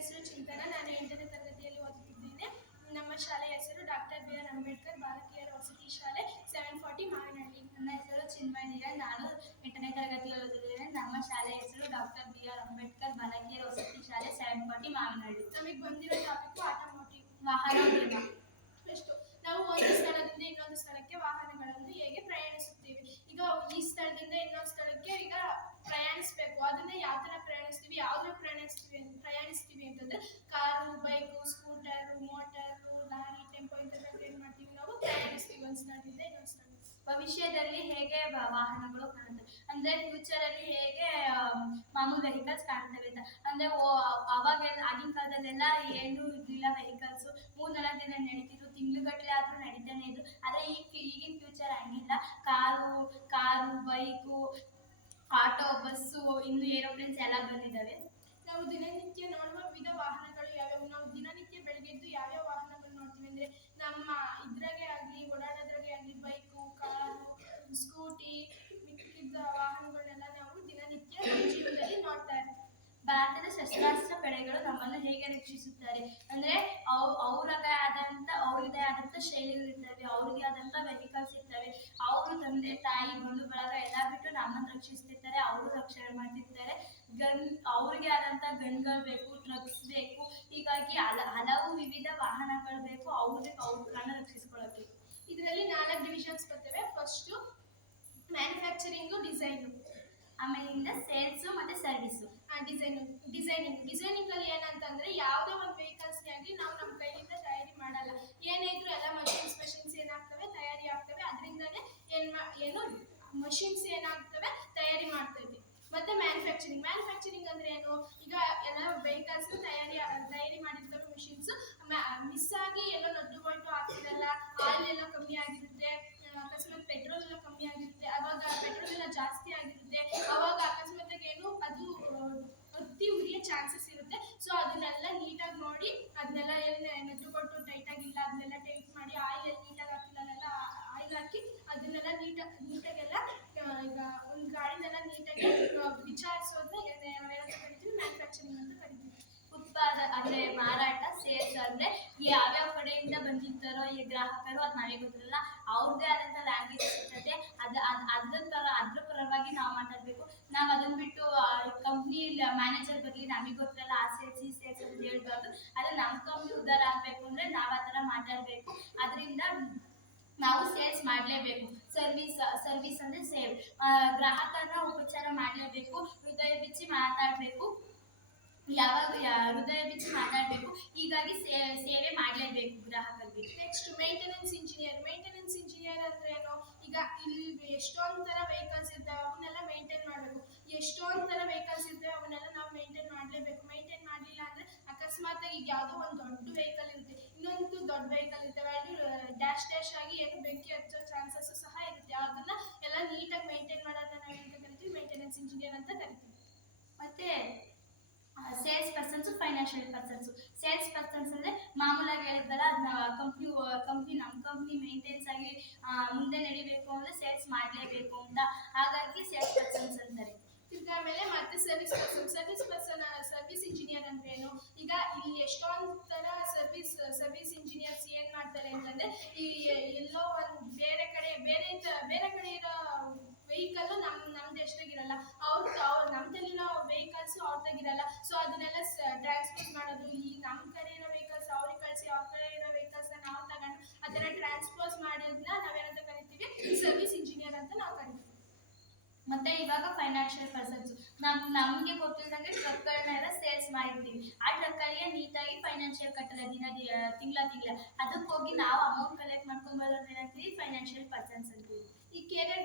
ಹೆಸರು ಚಿಂತನ. ನಾನು 8ನೇ ತರಗತಿಯಲ್ಲಿ ಓದುತ್ತಿದ್ದೇನೆ. ನಮ್ಮ ಶಾಲೆಯ ಹೆಸರು ಡಾಕ್ಟರ್ ಬಿ ಆರ್ ಅಂಬೇಡ್ಕರ್ ಬಾಲಕಿಯರ ವಸತಿ ಶಾಲೆ 740 ಮಾವಿನಹಳ್ಳಿ. ನನ್ನ ಹೆಸರು ಚಿನ್ಮಯ. ನಾನು 8ನೇ ತರಗತಿಯಲ್ಲಿ ಓದುತ್ತಿದ್ದೇನೆ. ನಮ್ಮ ಶಾಲೆಯ ಹೆಸರು ಡಾಕ್ಟರ್ ಬಿ ಆರ್ ಅಂಬೇಡ್ಕರ್ ಬಾಲಕಿಯರ ವಸತಿ ಶಾಲೆ 740 ಮಾವಿನಹಳ್ಳಿ. ನಮಗೆ ಬಂದಿರೋ ಟಾಪಿಕ್ ಆಟೋಮೋಟಿವ್, ವಾಹನೋದ್ಯಮ. ಎಷ್ಟು ನಾವು ಒಂದು ಸ್ಥಳದಿಂದ ಇನ್ನೊಂದು ಸ್ಥಳಕ್ಕೆ ವಾಹನಗಳನ್ನು ಹೇಗೆ ಪ್ರಯಾಣಿಸುತ್ತೇವೆ. ಈಗ ಈ ಸ್ಥಳದಿಂದ ಇನ್ನೊಂದು ಸ್ಥಳಕ್ಕೆ ಈಗ ಪ್ರಯಾಣಿಸಬೇಕು. ಅದನ್ನ ಯಾವ ತರ ಪ್ರಯಾಣಿಸ್ತೀವಿ, ಯಾವ್ದ್ರ ಪ್ರಯಾಣಿಸ್ತೀವಿ ಅಂತಂದ್ರೆ car, bike, scooter, motor, lorry, tempo ಇಂಥದ್ದೆಲ್ಲ ಏನ್ ಮಾಡ್ತೀವಿ, ನಾವು ಪ್ರಯಾಣಿಸ್ತೀವಿ ಒಂದು ಸ್ಥಳದಿಂದ ಇನ್ನೊಂದು ಸ್ಥಳ. ಭವಿಷ್ಯದಲ್ಲಿ ಹೇಗೆ ವಾಹನಗಳು ಕಾಣುತ್ತವೆ ಅಂದ್ರೆ ಫ್ಯೂಚರ್ ಅಲ್ಲಿ ಹೇಗೆ ಮಾಮೂಲು ವೆಹಿಕಲ್ಸ್ ಕಾಣ್ತವೆ ಅಂತ ಅಂದ್ರೆ ಅವಾಗ ಆಗಿನ ಕಾಲದಲ್ಲೆಲ್ಲ ಏನು ಇರ್ಲಿಲ್ಲ ವೆಹಿಕಲ್ಸ್. 3-4 ದಿನ ನಡೀತಿದ್ರು, ತಿಂಗ್ಳುಗಟ್ಟಲೆ ಆದ್ರೂ ನಡೀತಾನೆ ಇದ್ರು. ಆದ್ರೆ ಈಗಿನ ಫ್ಯೂಚರ್ ಹಂಗಿಲ್ಲ. ಕಾರು, ಬೈಕು, ಆಟೋ, ಬಸ್ಸು, ಇನ್ನು ಏರೋಪ್ಲೇನ್ಸ್ ಎಲ್ಲ ಬಂದಿದ್ದಾವೆ. ನಾವು ದಿನನಿತ್ಯ ನೋಡುವ ವಿವಿಧ ವಾಹನಗಳು ಯಾವ್ಯಾವು. ನಾವು ದಿನನಿತ್ಯ ಬೆಳಗ್ಗೆದ್ದು ಯಾವ್ಯಾವ ವಾಹನಗಳು ನೋಡ್ತೀವಿ ಅಂದ್ರೆ ನಮ್ಮ ಇದ್ರಾಗೆ ಆಗ್ಲಿ, ಓಡಾಡೋದ್ರಾಗೆ ಆಗ್ಲಿ, ಬೈಕು, ಕಾರು, ಸ್ಕೂಟಿ, ಮಿಕ್ಕಿದ್ದ ವಾಹನಗಳನ್ನೆಲ್ಲ ನಾವು ದಿನನಿತ್ಯ ನಮ್ಮ ಜೀವನದಲ್ಲಿ ನೋಡ್ತಾ ಇರ್ತೀವಿ. ಭಾರತದ ಸಶಸ್ತ್ರ ಪಡೆಗಳು ನಮ್ಮನ್ನು ಹೇಗೆ ರಕ್ಷಿಸುತ್ತಾರೆ ಅಂದ್ರೆ ಅವ್ರದೇ ಆದಂತ ಶೈಲಿಗಳಿರ್ತವೆ, ಅವ್ರಿಗೆ ಆದಂತ ವೆಹಿಕಲ್ಸ್ ಇರ್ತವೆ. ಅವರು ತಂದೆ ತಾಯಿ ಬಂಧು ಬಳಗ ಎಲ್ಲ ಬಿಟ್ಟು ನಮ್ಮನ್ನು ರಕ್ಷಿಸ್ತಿರ್ತಾರೆ, ಅವರು ರಕ್ಷಣೆ ಮಾಡ್ತಿರ್ತಾರೆ. ಅವ್ರಿಗೆ ಆದಂತ ಗನ್ಗಳು ಬೇಕು, ಟ್ರಕ್ಸ್ ಬೇಕು. ಹೀಗಾಗಿ ಹಲವು ವಿವಿಧ ವಾಹನಗಳು ಬೇಕು ಅವ್ರನ್ನ ರಕ್ಷಿಸ್ಕೊಳ್ಳೋಕೆ. ಇದರಲ್ಲಿ 4 ಡಿವಿಷನ್ಸ್ ಬರ್ತವೆ. ಫಸ್ಟ್ ಮ್ಯಾನುಫ್ಯಾಕ್ಚರಿಂಗು, ಡಿಸೈನು, ಆಮೇಲಿಂದ ಸೇಲ್ಸ್ ಮತ್ತೆ ಸರ್ವಿಸ್. ಡಿಸೈನಿಂಗ್ ಅಲ್ಲಿ ಏನಂತಂದ್ರೆ ಯಾವುದೇ ಒಂದು ವೆಹಿಕಲ್ಸ್ ಆಗಲಿ ನಾವು ನಮ್ಮ ಕೈಯಿಂದ ತಯಾರಿ ಮಾಡಲ್ಲ. ಏನೇ ಇದ್ರು ಎಲ್ಲ ಮಷಿನ್ಸ್ ಏನಾಗ್ತವೆ ತಯಾರಿ ಆಗ್ತವೆ. ಅದರಿಂದನೇ ಏನು ಮಷಿನ್ಸ್ ಏನಾಗ್ತವೆ ತಯಾರಿ ಮಾಡ್ತೈತಿ. ಮತ್ತೆ ಮ್ಯಾನುಫ್ಯಾಕ್ಚರಿಂಗ್ ಅಂದ್ರೆ ಏನು, ಈಗ ಎಲ್ಲ ವೆಹಿಕಲ್ಸ್ ತಯಾರಿ ಮಾಡಿರ್ತವೆ ಮಷಿನ್ಸ್. ಮಿಸ್ ಆಗಿ ಎಲ್ಲೋ ನಟ್ಟು ಆಗ್ತಿರಲ್ಲ, ಆಯಿಲ್ ಎಲ್ಲ ಕಮ್ಮಿ ಆಗಿರುತ್ತೆ, ಅಕಸ್ಮಾತ್ ಪೆಟ್ರೋಲ್ ಎಲ್ಲ ಕಮ್ಮಿ ಆಗಿರುತ್ತೆ, ಅವಾಗ ಪೆಟ್ರೋಲ್ ಎಲ್ಲ ಜಾಸ್ತಿ ಆಗಿರುತ್ತೆ, ಅವಾಗ ಅಕಸ್ಮಾತ್ ಏನು ಅದು ಹತ್ತಿ ಉರಿಯೋ ಚಾನ್ಸಸ್ ಇರುತ್ತೆ. ಸೊ ಅದನ್ನೆಲ್ಲ ನೀಟಾಗಿ ನೋಡಿ, ಅದನ್ನೆಲ್ಲ ಎಲ್ಲಿ ನಟ್ಟು ಟೈಟ್ ಆಗಿಲ್ಲ ಅದನ್ನೆಲ್ಲ ಟೈಟ್ ಮಾಡಿ, ಆಯಿಲ್ ಎಲ್ಲಿ ನೀಟಾಗಿ ಹಾಕಿಲ್ಲ ಅದನ್ನೆಲ್ಲ ಆಯಿಲ್ ಹಾಕಿ ಅದನ್ನೆಲ್ಲ ನೀಟಾಗೆಲ್ಲ ಈಗ ಒಂದು ಗಾಡಿನೆಲ್ಲ ನೀಟಾಗಿ ವಿಚಾರಿಸೋದನ್ನ ಏನಂತ ಕರಿತೀವಿ, ಮ್ಯಾನುಫ್ಯಾಕ್ಚರಿಂಗ್ ಅಂತ ಕರಿತೀವಿ. ಅಂದ್ರೆ ಮಾರಾಟ, ಸೇಲ್ಸ್ ಅಂದ್ರೆ ಯಾವ್ಯಾವ ಕಡೆಯಿಂದ ಬಂದಿರ್ತಾರೋ ಈ ಗ್ರಾಹಕರು, ಅದು ನಾವೇ ಗೊತ್ತಿರಲ್ಲ. ಅವ್ರದ್ದೇ ಆದಂತ ಲ್ಯಾಂಗ್ವೇಜ್ ಇರ್ತದೆ. ಅದ್ರ ಪರವಾಗಿ ನಾವು ಮಾತಾಡ್ಬೇಕು. ನಾವ್ ಅದನ್ನ ಬಿಟ್ಟು ಕಂಪ್ನಿ ಮ್ಯಾನೇಜರ್ ಬಗ್ಗೆ ನಮಗೆ ಗೊತ್ತಿರಲ್ಲ, ಆ ಸೇಲ್ಸ್ ಈ ಸೇಲ್ಸ್ ಅಂತ ಹೇಳ್ಬಾರ್ದು. ಆದ್ರೆ ನಮ್ಮ ಕಂಪ್ನಿ ಉದ್ಧಾರ ಆಗ್ಬೇಕು ಅಂದ್ರೆ ನಾವ್ ಆ ತರ ಮಾತಾಡ್ಬೇಕು. ಅದರಿಂದ ನಾವು ಸೇಲ್ಸ್ ಮಾಡಲೇಬೇಕು. ಸರ್ವಿಸ್ ಅಂದ್ರೆ ಸೇವ್, ಗ್ರಾಹಕರನ್ನ ಉಪಚಾರ ಮಾಡಲೇಬೇಕು, ಹೃದಯ ಬಿಚ್ಚಿ ಮಾತಾಡಬೇಕು. ಹೃದಯ ಬಿಚ್ಚಿ ಮಾತಾಡಬೇಕು. ಹೀಗಾಗಿ ಸೇವೆ ಮಾಡಲೇಬೇಕು ಗ್ರಾಹಕರಿಗೆ. ನೆಕ್ಸ್ಟ್ ಮೇಂಟೆನೆನ್ಸ್ ಇಂಜಿನಿಯರ್ ಅಂದ್ರೆ ಏನು, ಈಗ ಇಲ್ಲಿ ಎಷ್ಟೊಂದು ತರ ವೆಹಿಕಲ್ಸ್ ಇರ್ತವೆ, ಅವನ್ನೆಲ್ಲ ಮೇಂಟೈನ್ ಮಾಡಬೇಕು. ಎಷ್ಟೊಂದು ತರ ವೆಹಿಕಲ್ಸ್ ಇರ್ತವೆ, ಅವನ್ನೆಲ್ಲ ನಾವು ಮೇಂಟೈನ್ ಮಾಡಲೇಬೇಕು. ಮೇಂಟೈನ್ ಮಾಡಲಿಲ್ಲ ಅಂದ್ರೆ ಅಕಸ್ಮಾತ್ ಈಗ ಯಾವುದೋ ಒಂದು ದೊಡ್ಡ ವೆಹಿಕಲ್ ಇರುತ್ತೆ, ಇನ್ನೊಂದು ದೊಡ್ಡ ವೆಹಿಕಲ್ ಇರ್ತವೆ, ಅಲ್ಲಿ ಡ್ಯಾಶ್ ಆಗಿ ಏನು ಬೆಂಕಿ ಹಚ್ಚೋ ಚಾನ್ಸಸ್ ಸಹ ಇರುತ್ತೆ. ಅದನ್ನ ಎಲ್ಲ ನೀಟಾಗಿ ಮೇಂಟೈನ್ ಮಾಡೋದನ್ನ ನಾವು ಎಂತ ಕರಿತೀವಿ, ಮೇಂಟೆನೆನ್ಸ್ ಇಂಜಿನಿಯರ್ ಅಂತ ಕರಿತೀವಿ. ಮತ್ತೆ sales persons, financial persons. Sales persons ಅಂದ್ರೆ ಮಾಮೂಲಾಗಿ ಹೇಳಿದ್ದಲ್ಲ, ನಮ್ಮ ಕಂಪ್ನಿ ಮೇಂಟೆನ್ಸ್ ಆಗಿ ಮುಂದೆ ನಡಿಬೇಕು ಅಂದ್ರೆ ಸೇಲ್ಸ್ ಮಾಡಲೇಬೇಕು ಅಂತ. ಹಾಗಾಗಿ ಸೇಲ್ಸ್ ಪರ್ಸನ್ಸ್ ಅಂತಾರೆ. ಆಮೇಲೆ ಮತ್ತೆ ಸರ್ವಿಸ್ ಇಂಜಿನಿಯರ್ ಅಂದ್ರೆ ಏನು, ಈಗ ಇಲ್ಲಿ ಎಷ್ಟೊಂದು ತರ ಸರ್ವಿಸ್ ಇಂಜಿನಿಯರ್ಸ್ ಏನ್ ಮಾಡ್ತಾರೆ ಅಂತಂದ್ರೆ, ಈ ಎಲ್ಲೋ ಒಂದು ಬೇರೆ ಕಡೆ ಇರೋ ವೆಹಿಕಲ್ ನಮ್ಮ ದೇಶದಾಗಿರಲ್ಲ, ನಮ್ದಲ್ಲಿರೋ ವೆಹಿಕಲ್ಸ್ ಅವ್ರದಾಗಿರಲ್ಲ. ಸೊ ಅದನ್ನೆಲ್ಲ ಟ್ರಾನ್ಸ್ಪೋರ್ಟ್ ಮಾಡೋದು, ಈ ನಮ್ಮ ಕಡೆ ಇರೋ ವೆಹಿಕಲ್ಸ್ ಅವ್ರಿಗೆ ಕಳಿಸಿ, ಅವ್ರ ಕಡೆ ಇರೋ ವೆಹಿಕಲ್ಸ್ ನಾವು ತಗೊಂಡು ಆ ಥರ ಟ್ರಾನ್ಸ್ಪೋರ್ಟ್ ಮಾಡೋದನ್ನ ನಾವೇನಂತ ಕರಿತೀವಿ, ಸರ್ವಿಸ್ ಇಂಜಿನಿಯರ್ ಅಂತ ನಾವು ಕರಿತೀವಿ. ಮತ್ತೆ ಇವಾಗ ಫೈನಾನ್ಷಿಯಲ್ ಪರ್ಸನ್ಸ್, ನಮ್ಗೆ ಗೊತ್ತಿಲ್ಲದಂಗೆ ಟ್ರಕ್ಗಳನ್ನೆಲ್ಲ ಸೇಲ್ಸ್ ಮಾಡಿರ್ತೀವಿ. ಆ ಟ್ರಕ್ಗಳಿಗೆ ನೀಟಾಗಿ ಫೈನಾನ್ಷಿಯಲ್ ಕಟ್ಟಲ್ಲ, ತಿಂಗಳ ಅದಕ್ಕೆ ಹೋಗಿ ನಾವು ಅಮೌಂಟ್ ಕಲೆಕ್ಟ್ ಮಾಡ್ಕೊಂಡ್ ಬರೋದು ಏನಂತೀವಿ, ಫೈನಾನ್ಷಿಯಲ್ ಪರ್ಸನ್ಸ್ ಅಂತೀವಿ. ಈ ಕೆರಿಯರ್